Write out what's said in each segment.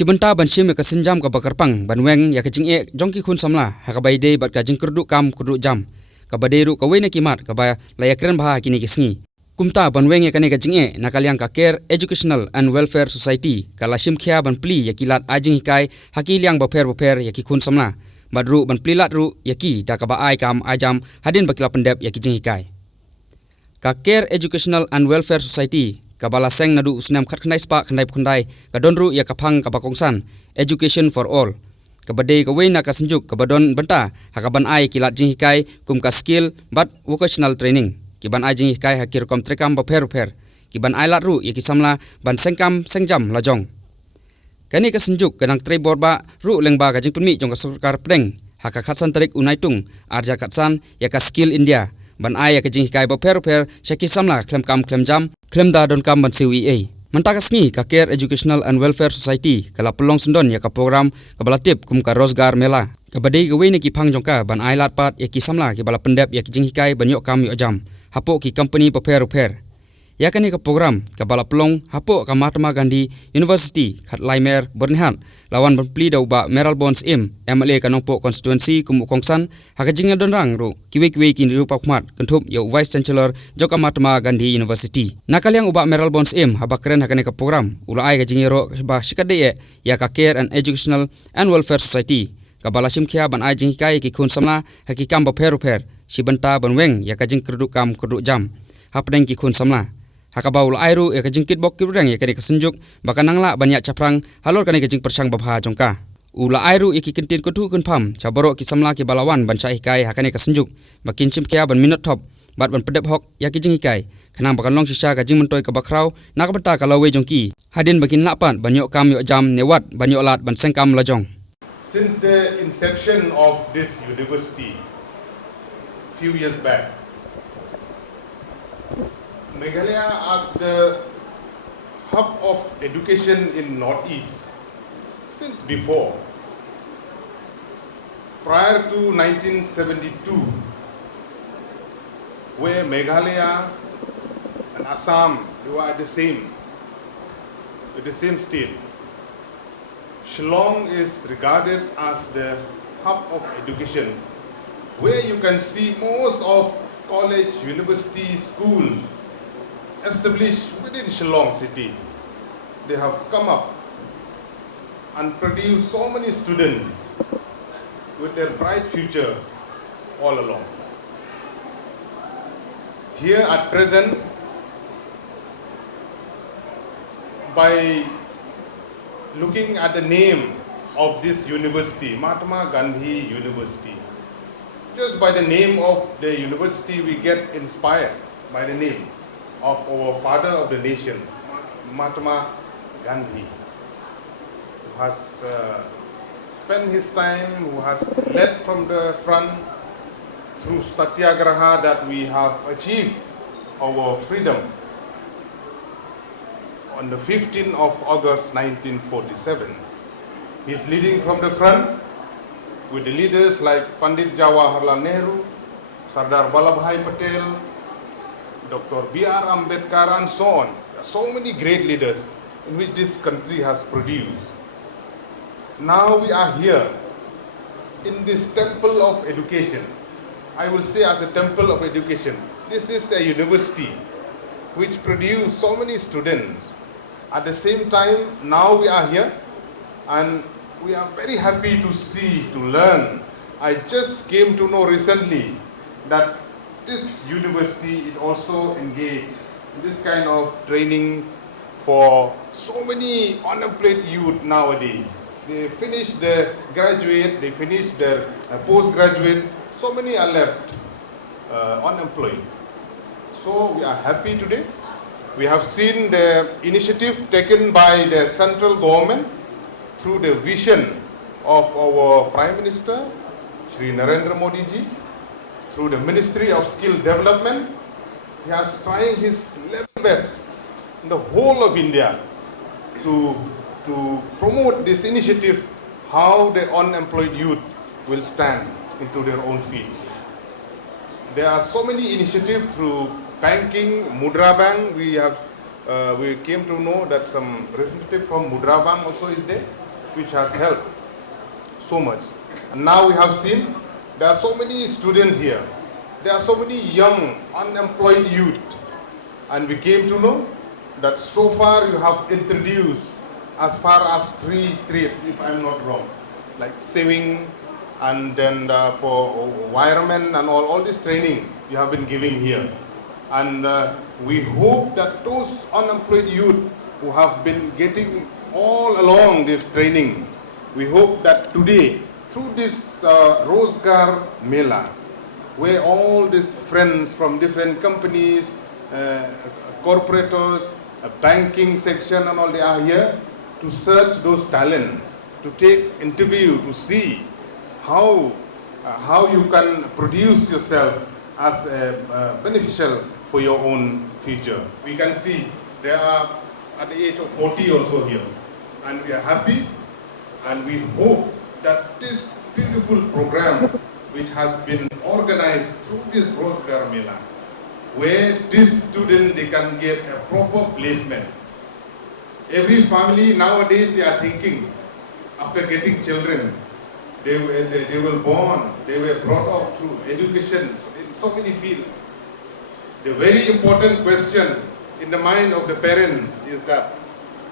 Cibenta ban shim ka sinjam ka bakarpang ban weng ya ka jing jongki khun samla ha ka baide bat ka jing kerdu kam kerdu jam ka baderu ka wena kimat ka ba layakren bha kini kisngi kumta ban weng ya ka jing nakalyang ka Care Educational and Welfare Society ka lashim khia ban pli ya kilat ajing hikai haki liang ba pher ya ki khun samla badru ban plilat ru ya ki da ka ba ai kam ajam hadin bakila pendep ya ki jing hikai ka Care Educational and Welfare Society kabala seng nadu usnam khat khnai spa khnai khundai ka donru ya kapang ka bakongsan Education for All kabade ka weina ka senjuk ka badon benta hakaban ai kilat jing hikai kum ka skill but vocational training kiban ai jing hikai hakir kom trekam ba pher kiban ai lat ru ya ki samla ban sengkam sengjam lajong kani ka senjuk kanang tre borba ru lengba ka jing pemi jong ka sarkar pdeng haka khatsan tarik unaitung arja khatsan ya ka skill India ban ai ya ka jing hikai ba pher syaki samla klem kam klem jam klem da don kam ban CWA mantaka sngi ka Care Educational and Welfare Society kala pelong sendon ya ka program kabala tip kum ka rozgar mela kabadei ka weine ki phang jongka ban ai lat pat ya ki samla ki bala pendep ya ki jing hikai ban yok kam yo jam hapo ki company pa pher ya kani ka program kabala pelong hapo ka Mahatma Gandhi University khat laimer bernhan lawan ban pli dau ba Meral Bonds MLA kanongpo constituency kum kongsan haka jinga don rang ru kiwe ki rupa khmat kentup yo Vice Chancellor Joka Mahatma Gandhi University nakalyang uba Meral Bonds habakren hakane ka program ula ai ka jingero ba shikade ya ka Care and Educational and Welfare Society kabala simkhia ban ai jing hikai ki khun samla haki kam ba pher sibenta ban weng ya ka jing kerdu kam kerdu jam hapdeng ki khun samla hakabaul airu ya ka jing kitbok kirang ya ka senjuk bakanangla banyak caprang halor ka jing persang babha jongka ula airu iki kintin kutu kunpam caboro ki samla ki balawan ban chai hikai hakane ka senjuk bakin simkhia ban minute top bat ban pedep hok ya ki jing hikai kanang bakan long sisa ka jing mentoi ka bakrau nak benta ka lawe jongki hadin bakin lapan banyak kam yo jam newat banyak lat ban sengkam lajong. Since the inception of this university few years back, Meghalaya as the hub of education in Northeast since before. Prior to 1972, where Meghalaya and Assam, they were at the same state. Shillong is regarded as the hub of education, where you can see most of college, university, schools established within Shillong city. They have come up and produced so many students with their bright future all along. Here at present, by looking at the name of this university, Mahatma Gandhi University, just by the name of the university we get inspired by the name of our father of the nation, Mahatma Gandhi, who has spent his time, who has led from the front through Satyagraha that we have achieved our freedom on the 15th of August 1947. He's leading from the front with the leaders like Pandit Jawaharlal Nehru, Sardar Vallabhbhai Patel, Dr. B.R. Ambedkar and so on. There are so many great leaders in which this country has produced. Now we are here in this temple of education. I will say as a temple of education. This is a university which produced so many students. At the same time, now we are here and we are very happy to see, to learn. I just came to know recently that this university is also engaged in this kind of trainings for so many unemployed youth nowadays. They finish their graduate, they finish their postgraduate, so many are left unemployed. So we are happy today. We have seen the initiative taken by the central government through the vision of our Prime Minister, Shri Narendra Modi ji, through the Ministry of Skill Development. He has tried his level best in the whole of India to promote this initiative, how the unemployed youth will stand into their own feet. There are so many initiatives through banking, Mudra Bank. We came to know that some representative from Mudra Bank also is there. which has helped so much. And now we have seen there are so many students here. There are so many young unemployed youth. And we came to know that so far you have introduced as far as 3 trades, if I'm not wrong, like sewing, and then for wiremen and all this training you have been giving here. And we hope that those unemployed youth who have been getting all along this training, we hope that today, through this Rozgar Mela, where all these friends from different companies, corporators, a banking section and all, they are here to search those talents, to take interview, to see how you can produce yourself as beneficial for your own future. We can see they are at the age of 40 also here, and we are happy, and we hope that this beautiful program which has been organized through this Rozgar Mela, where this student they can get a proper placement. Every family nowadays they are thinking, after getting children, they were born, they were brought up through education in so many fields. The very important question in the mind of the parents is that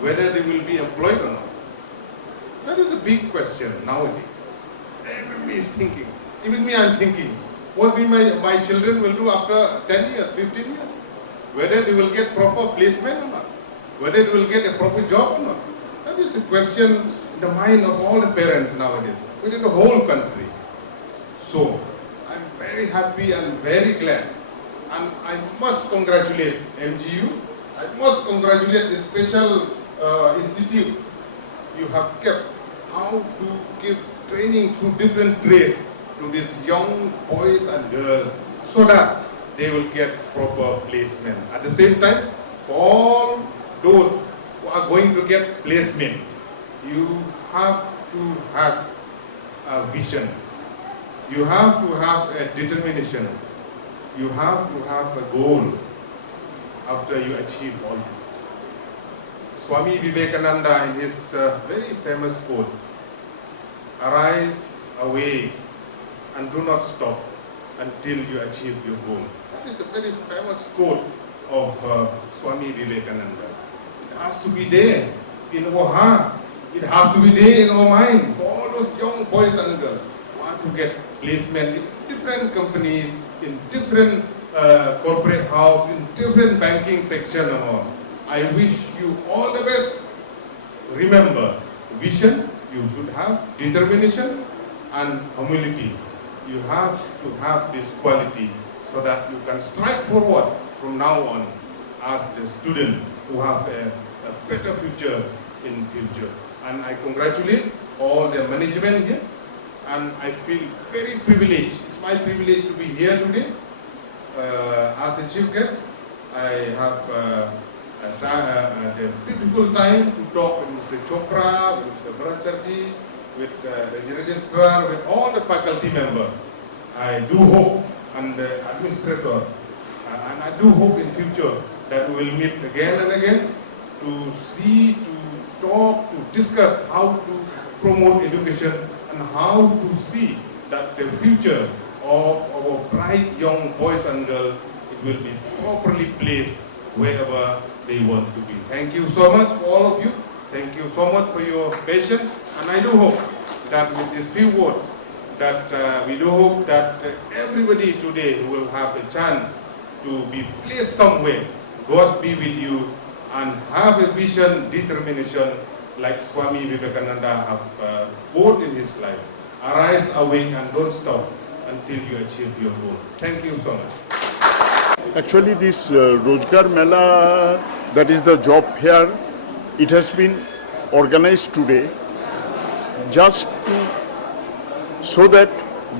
whether they will be employed or not. That is a big question nowadays. Everybody is thinking. Even me, I'm thinking, what will my children will do after 10 years, 15 years? Whether they will get proper placement or not? Whether they will get a proper job or not? That is a question in the mind of all the parents nowadays, within the whole country. So, I'm very happy and very glad. And I must congratulate MGU. I must congratulate the special institute you have kept how to give training through different trades to these young boys and girls so that they will get proper placement. At the same time, for all those who are going to get placement, you have to have a vision. You have to have a determination. You have to have a goal after you achieve all this. Swami Vivekananda, in his very famous quote, "Arise, awake, and do not stop until you achieve your goal." That is a very famous quote of Swami Vivekananda. It has to be there in our heart. It has to be there in our mind for all those young boys and girls who want to get placement in different companies, in different corporate house, in different banking section and all. I wish you all the best. Remember, vision, you should have determination and humility. You have to have this quality so that you can strike forward from now on as the student who have a better future in future. And I congratulate all the management here, and I feel very privileged. It's my privilege to be here today as a chief guest. I have the beautiful time to talk with Mr. Chopra, with Mr. Brachardi, with the registrar, with all the faculty members. I do hope, and the administrator, and I do hope in future that we will meet again and again to see, to talk, to discuss how to promote education and how to see that the future of our bright young boys and girls, it will be properly placed wherever they want to be. Thank you so much for all of you. Thank you so much for your patience, and I do hope that with these few words, that we do hope that everybody today will have a chance to be placed somewhere. God be with you, and have a vision, determination, like Swami Vivekananda have both in his life. Arise, awake, and don't stop until you achieve your goal. Thank you so much. Actually, this Rozgar Mela, that is the job fair, it has been organized today just to, so that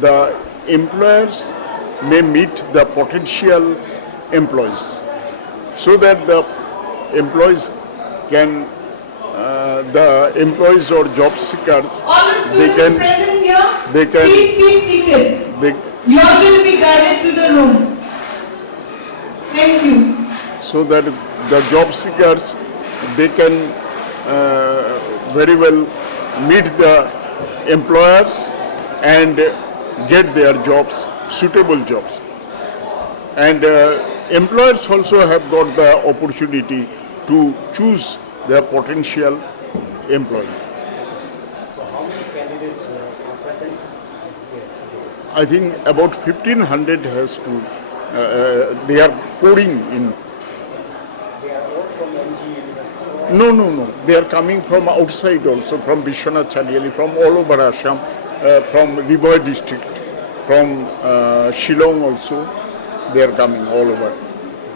the employers may meet the potential employees, so that the employees can, the employees or job seekers, All the students present here, they can, please be seated. they, You all will be guided to the room. Thank you. so that the job seekers, they can very well meet the employers and get their jobs, suitable jobs. And employers also have got the opportunity to choose their potential employee. So how many candidates are present here today? I think about 1,500 has to, they are pouring in. They are all from MG University. No. They are coming from outside also, from Bishwanath Chaliali, from all over Assam, from Riboy district, from Shillong also. They are coming all over.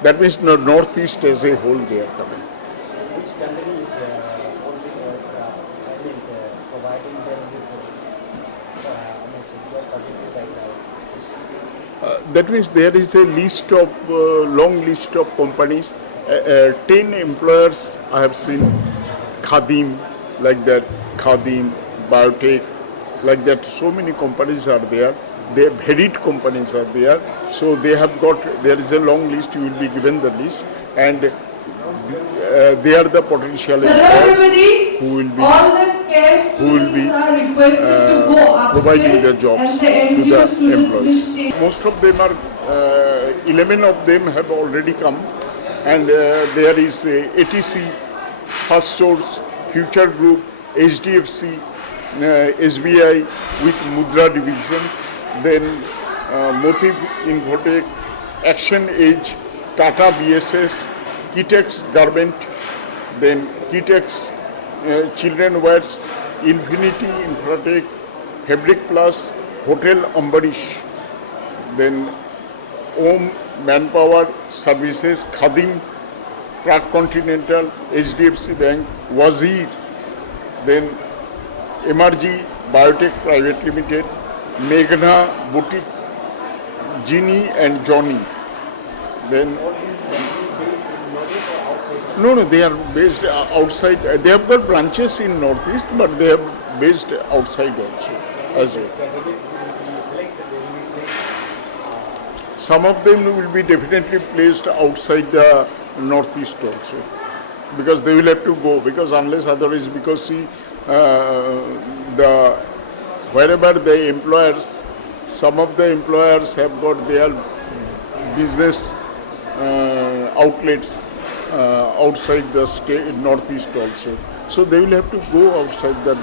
That means the northeast as a whole they are coming. Which company is providing them this job opportunities right now? That means there is a list of, long list of companies. 10 employers I have seen, Khadim, like that, Khadim, Biotech, like that. So many companies are there. They varied companies are there. So they have got, there is a long list, you will be given the list. And they are the potential Hello employers everybody. who will be All the care who will be, students are requested to go upstairs providing the jobs and the to NGO the students will employees. stay. Most of them are, 11 of them have already come, and there is ATC, First Source, Future Group, HDFC, SBI with Mudra division, then Motiv Infotech, Action Age, Tata BSS, Kitex Garment, then Kitex Children Wears, Infinity Infratech, Fabric Plus, Hotel Ambarish, then Om Manpower Services, Khadim, Prague Continental, HDFC Bank, Wazir, then MRG Biotech Private Limited, Meghna Boutique, Ginny and Johnny. Then All these companies based in Northeast or outside? no, they are based outside. They have got branches in Northeast, but they have based outside also as well. Candidate will be selected, they will be placed. Some of them will be definitely placed outside the Northeast also, because they will have to go, because unless otherwise, because see, the wherever the employers, some of the employers have got their business outlets outside the state, Northeast also. So they will have to go outside the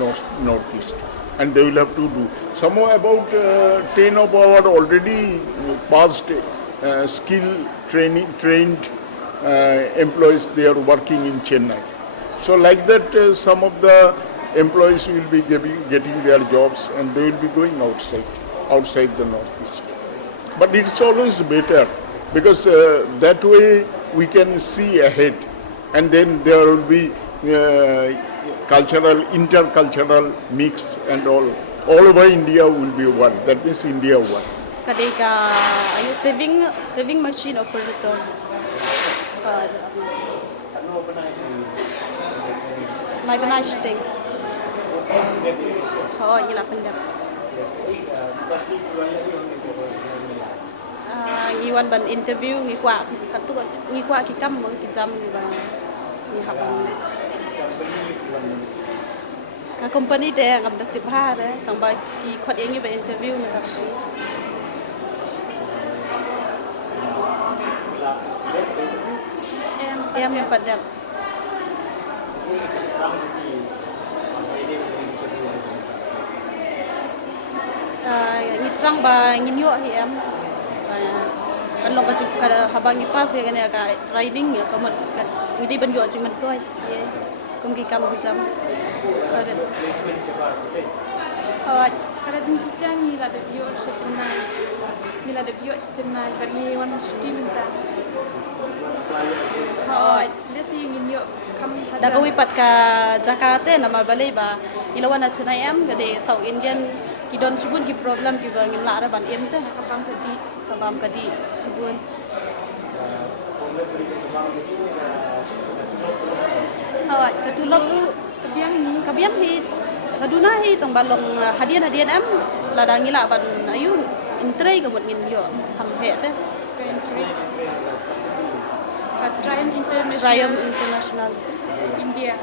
Northeast, and they will have to do. Somehow about 10 of our already past skill trained employees, they are working in Chennai. So like that, some of the employees will be getting their jobs, and they will be going outside the Northeast. But it's always better, because that way we can see ahead, and then there will be intercultural mix, and all over India will be one. That means India one. Kadika saving machine operator. Ano ba na May banashting. Oo, nila pandap. pasti keluarnya yung nila. Ngiwan ban interview ngikwa kikam mo kijam ni ba ni habang ka company de ngam dak tipha de tang ba ki khot yang ni ba interview ni ba si em yang padap ngitrang ba nginyo hi em kan long ka habang ipas ya kan ka riding ya kamat ngidi ban yo ching man toy ye kum ki kam jam Placement siapa kita? Kada jin kisah ni la de bio secenai, ni la de bio secenai bagi wan steam ta. Dia sih ingin yo kam da ko wipat ka Jakarta na malbalay ba ilawan na chunay em gade South Indian kidon subun ki problem ki ba ngim la ra ban em te kabam kadi subun katulog kabiang hi kaduna hi tong balong hadian em ladang ngila ban ayu intray gamot ngin yo ham he te Triumph International International India.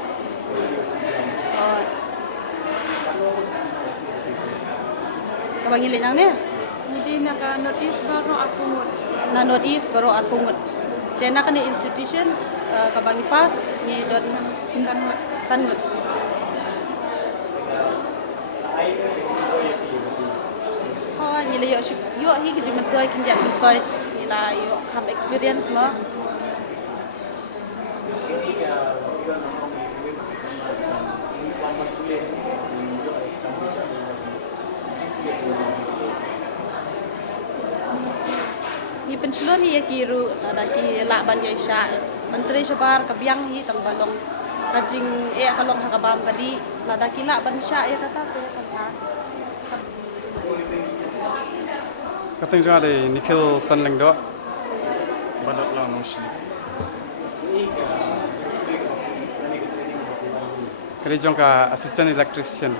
Kabang ilit nang ni? Jadi nak ke North East baru aku mut. Na North East baru Arpungut. Then nak ni institution kabang pas ni dot Sanmut. Sangut. Oh, ni le yo hi ke jimat toy kin dia soi ni la yo kam experience mo. Ni pencelur hi kiru ada ki la ban yai sha menteri Syabar kabiang hi tang balong kajing kalong hakabam kadi la da ki la ban sha ya kata ko kan ha. Kateng juga ada Nikhil Sanling do badat la noshi. Kali jongka assistant electrician.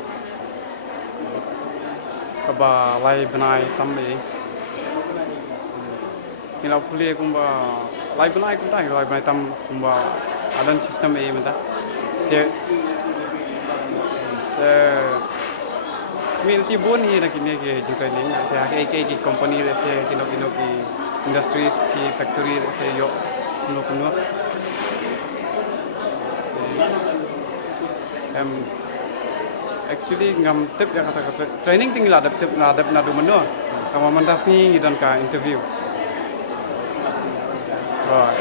Kaba lai benai tambe. Nila puli kumba lai benai tam kumba adan system e menta. Te community bon hi na kini ke jing training se ke company se kino ki industries ki factory se yo kuno actually ngam tip ya kata training tinggal ada tip na du meno tama mandas ni dan ka interview right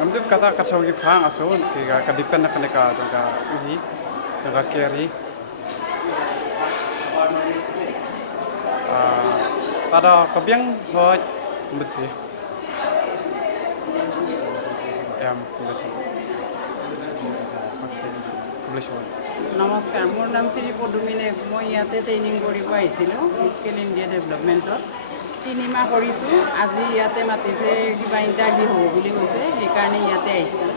ngam tip kata kasau ki phang aso ki ka depend na ka jangka hi jangka carry pada kabiang hoi betul ya betul নমস্কাৰ মোৰ নাম শ্ৰী পদুমিনে মই ইয়াতে training কৰিব আহিছিলোঁ skill India ডেভেলপমেণ্টত 3 মাহ কৰিছোঁ আজি ইয়াতে মাতিছে কিবা ইণ্টাৰভিউ হ'ব বুলি কৈছে সেইকাৰণে ইয়াতে আহিছোঁ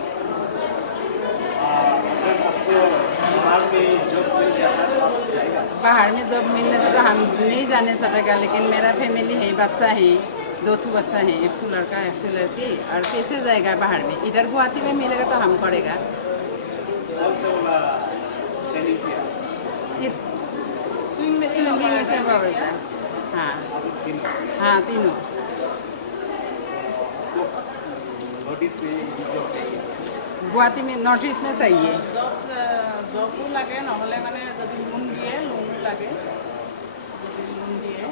बाहर में जॉब मिलने से तो हम नहीं जाने सकेगा लेकिन मेरा फैमिली है बच्चा है 2 बच्चा है एक तो लड़का एक तो लड़की और कैसे जाएगा बाहर में इधर गुवाहाटी में मिलेगा तो हम करेगा इस स्विंगिंग में से पड़ेगा हाँ हाँ तीनों गुवाहाटी में नॉर्थ ईस्ट में सही है जॉबो लगे নহলে মানে যদি লোন দিয়ে লোন লাগে যদি লোন দিয়ে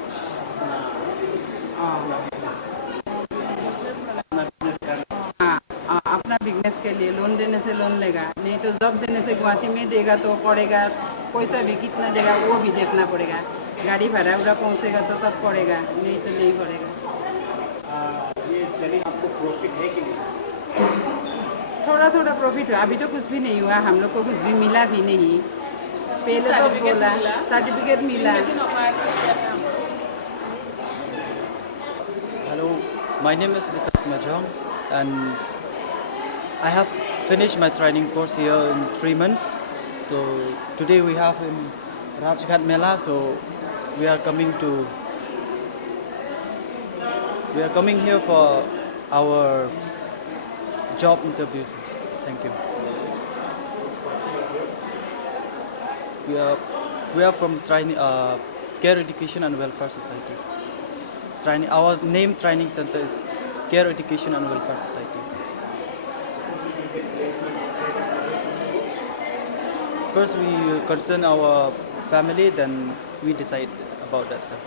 अपना बिजनेस के लिए लोन देने से लोन लेगा नहीं तो जॉब देने से गुवाहाटी में देगा तो पड़ेगा पैसा भी कितना देगा वो भी देखना पड़ेगा गाड़ी भाड़ा उड़ा पहुँचेगा तो तब पड़ेगा नहीं तो नहीं पड़ेगा ये ट्रेनिंग आपको प्रॉफिट है कि नहीं थोड़ा थोड़ा प्रॉफिट हुआ अभी तो कुछ भी नहीं हुआ हम लोग को कुछ भी मिला भी नहीं पहले तो बोला सर्टिफिकेट मिला Hello, my name is Vikas Majong and I have finished my training course here in 3 months. So today we have in Rajghat Mela, so we are coming here for our job interviews. Thank you. We are from Care Education and Welfare Society. Our name training center is Care Education and Welfare Society. First we concern our family, then we decide about that, sir.